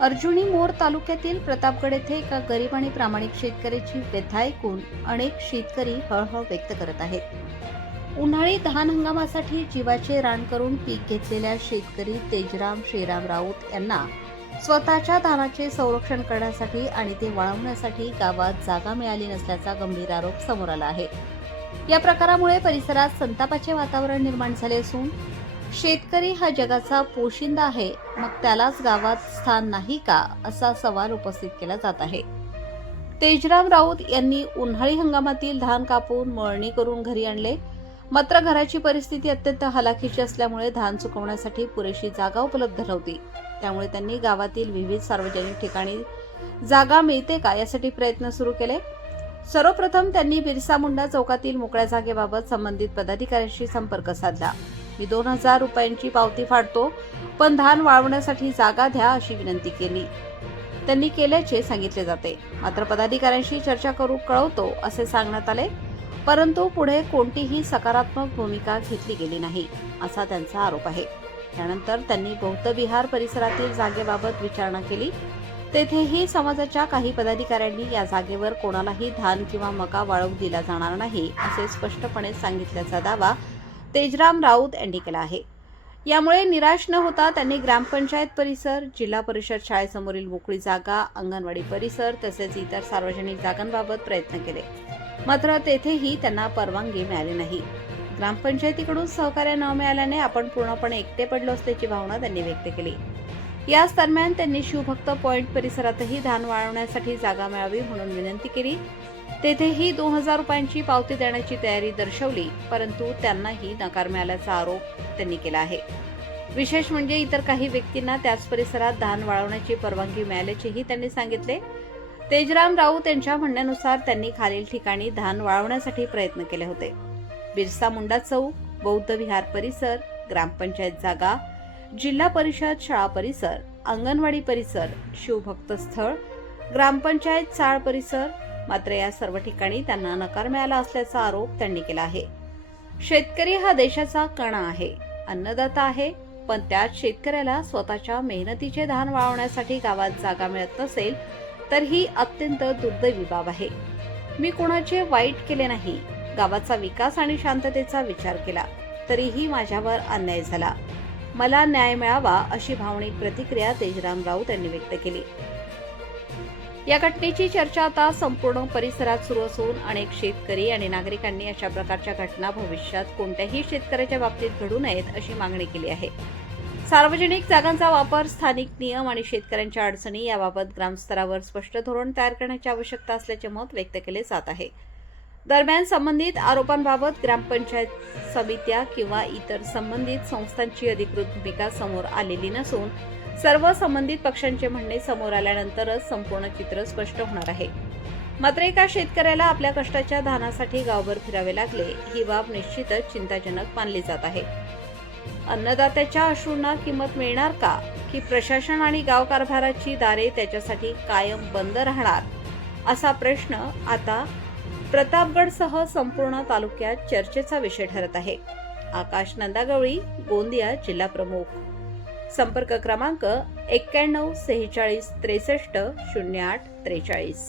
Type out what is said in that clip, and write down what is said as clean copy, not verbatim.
अर्जुनी मोर तालुक्यातील प्रतापगड येथे एका गरीब आणि प्रामाणिक शेतकऱ्याची व्यथा ऐकून अनेक शेतकरी हळहळ व्यक्त करत आहेत। उन्हाळी धान हंगामासाठी जीवाचे रान करून पीक घेतलेल्या शेतकरी तेजराम श्रीराम राऊत यांना स्वतःच्या धानाचे संरक्षण करण्यासाठी आणि ते वाळवण्यासाठी गावात जागा मिळाली नसल्याचा गंभीर आरोप समोर आला आहे। या प्रकारामुळे परिसरात संतापाचे वातावरण निर्माण झाले असून शेतकरी हा जगाचा पोशिंदा आहे, मग त्यालाच गावात स्थान नाही का, असा सवाल उपस्थित केला जात आहे। तेजराम राऊत यांनी उन्हाळी हंगामातील धान कापून मळणी करून घरी आणले, मात्र घराची परिस्थिती अत्यंत हलाखीची असल्यामुळे धान सुकवण्यासाठी पुरेशी जागा उपलब्ध नव्हती। त्यामुळे त्यांनी गावातील विविध सार्वजनिक ठिकाणी जागा मिळते का यासाठी प्रयत्न सुरू केले। सर्वप्रथम त्यांनी बिरसा मुंडा चौकातील मोकळ्या जागेबाबत संबंधित पदाधिकाऱ्यांशी संपर्क साधला। मी 2000 रुपयांची पावती फाडतो, पण धान वाळवण्यासाठी जागा द्या अशी विनंती केली। त्यांनी केल्याचे सांगितले जाते, मात्र पदाधिकाऱ्यांशी चर्चा करू कळवतो असे सांगण्यात आले, परंतु पुढे कोणतीही सकारात्मक भूमिका घेतली गेली नाही असा त्यांचा आरोप आहे। त्यानंतर त्यांनी बौद्ध विहार परिसरातील जागेबाबत विचारणा केली। तेथेही समाजाच्या काही पदाधिकाऱ्यांनी या जागेवर कोणालाही धान किंवा मका वाळवू दिला जाणार नाही असे स्पष्टपणे सांगितल्याचा दावा तेजराम राऊत यांनी केला आहे। यामुळे निराश न होता त्यांनी ग्रामपंचायत परिसर, जिल्हा परिषद शाळेसमोरील मोकळी जागा, अंगणवाडी परिसर तसेच इतर सार्वजनिक जागांबाबत प्रयत्न केले, मात्र तेथेही त्यांना परवानगी मिळाली नाही। ग्रामपंचायतीकडून सहकार्य न मिळाल्याने आपण पूर्णपणे एकटे पडलो असल्याची भावना त्यांनी व्यक्त केली। याच दरम्यान त्यांनी शिवभक्त पॉइंट परिसरातही धान वाळवण्यासाठी जागा मिळावी म्हणून विनंती केली। तेथेही 2000 रुपयांची पावती देण्याची तयारी दर्शवली, परंतु त्यांनाही नकार मिळाल्याचा आरोप त्यांनी केला आहे। विशेष म्हणजे इतर काही व्यक्तींना त्याच परिसरात धान वाळवण्याची परवानगी मिळाल्याचेही त्यांनी सांगितले। तेजराम राऊत यांच्या म्हणण्यानुसार त्यांनी खालील ठिकाणी धान वाळवण्यासाठी प्रयत्न केले होते: बिरसा मुंडा चौक, बौद्ध विहार परिसर, ग्रामपंचायत जागा, जिल्हा परिषद शाळा परिसर, अंगणवाडी परिसर, शिवभक्त स्थळ, ग्रामपंचायत चाळ परिसर, मात्र या सर्व ठिकाणी त्यांना नकार मिळाला असल्याचा आरोप त्यांनी केला आहे। शेतकरी हा देशाचा कणा आहे, अन्नदाता आहे, पण त्याच शेतकऱ्याला स्वतःच्या मेहनतीचे धान वाळवण्यासाठी गावात जागा मिळत नसेल तर ही अत्यंत दुर्दैवी बाब आहे। मी कोणाचे वाईट केले नाही, गावाचा विकास आणि शांततेचा विचार केला, तरीही माझ्यावर अन्याय झाला, मला न्याय मिळावा अशी भावनिक प्रतिक्रिया तेजराम राऊत यांनी व्यक्त केली। या घटनेची चर्चा आता संपूर्ण परिसरात सुरू असून अनेक शेतकरी आणि नागरिकांनी अशा प्रकारच्या घटना भविष्यात कोणत्याही शेतकऱ्याच्या बाबतीत घडू नयेत अशी मागणी केली आहे। सार्वजनिक जागांचा वापर, स्थानिक नियम आणि शेतकऱ्यांच्या अडचणी याबाबत ग्रामस्तरावर स्पष्ट धोरण तयार करण्याची आवश्यकता असल्याचे मत व्यक्त केले जात आहे। दरम्यान संबंधित आरोपांबाबत ग्रामपंचायत समित्या किंवा इतर संबंधित संस्थांची अधिकृत भूमिका समोर आलेली नसून सर्व संबंधित पक्षांचे म्हणणे समोर आल्यानंतरच संपूर्ण चित्र स्पष्ट होणार आहे। मात्र एका शेतकऱ्याला आपल्या कष्टाच्या धानासाठी गावभर फिरावे लागले, ही बाब निश्चितच चिंताजनक मानली जात आहे। अन्नदात्याच्या अश्रूंना किंमत मिळणार का, की प्रशासन आणि गाव कारभाराची दारे त्याच्यासाठी कायम बंद राहणार, असा प्रश्न आता प्रतापगडसह संपूर्ण तालुक्यात चर्चेचा विषय ठरत आहे। आकाश नंदागवळी, गोंदिया जिल्हा प्रमुख। संपर्क क्रमांक 91 46 63 08 43।